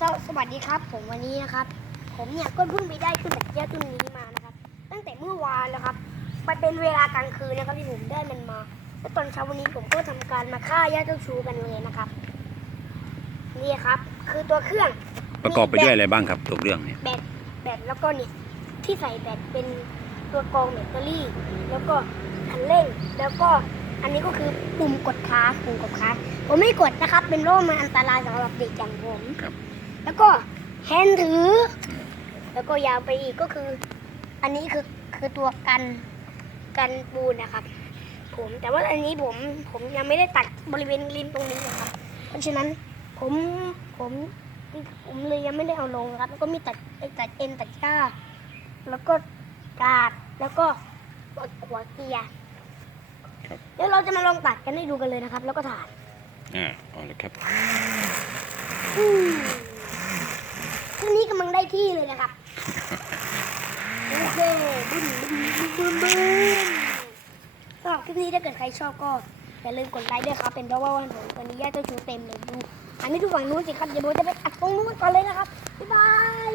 สวสวัสดีครับ ผมวันนี้นะครับ ผมเนี่ยก็เพิ่งไปได้ขึ้นจากแก้วต้นนี้มานะครับ ตั้งแต่เมื่อวานแล้วครับมันเป็นเวลากลางคืนนะครับที่ผมได้มันมาแล้วตอนเช้าวันนี้ผมก็ทำการมาฆ่าย่าเจ้าชูกันเลยนะครับนี่ครับ คือตัวเครื่องประกอบไปด้วยอะไรบ้างครับตัวเรื่องเนี่ยแบตแบตแล้วก็เนี่ยที่ใส่แบตเป็นตัวกรองแบตเตอรี่ แล้วก็คันเร่งแล้วก็อันนี้ก็คือปุ่มกดค้างปุ่มกดค้างผมไม่กดนะครับ เป็นโรคมันอันตรายสำหรับเด็กอย่างผมครับ แล้วก็แฮนด์ถือ แล้วก็ยาวไปอีกก็คือ อันนี้คือคือตัวกันกันปูนนะครับ ผมแต่ว่าอันนี้ผมผมยังไม่ได้ตัดบริเวณริมตรงนี้นะครับ เพราะฉะนั้นผมผมผมเลยยังไม่ได้เอาลงนะครับ แล้วก็มีตัดตัดเอ็นตัดก้า แล้วก็กาดแล้วก็กดหัวเกียร์เดี๋ยวเราจะมาลองตัดกันให้ดูกันเลยนะครับ แล้วก็ถ่ายอ่าเอาเลยครับ อืมเครื่องนี้กำลัง ได้ที่เลยนะครับโอเคบึ้มบึ้มบึ้มบึ้มบึ้มสำหรับคลิปนี้ถ้าเกิดใครชอบก็อย่าลืมกดไลค์ด้วยครับ เป็นเพราะว่าวันผมตอนนี้ญาเจ้าชูเต็มเลยดูอันนี้ดูฝั่งนู้นสิครับเดี๋ยวโบจะไปอัดตรงนู้นก่อนเลยนะครับบ๊ายบาย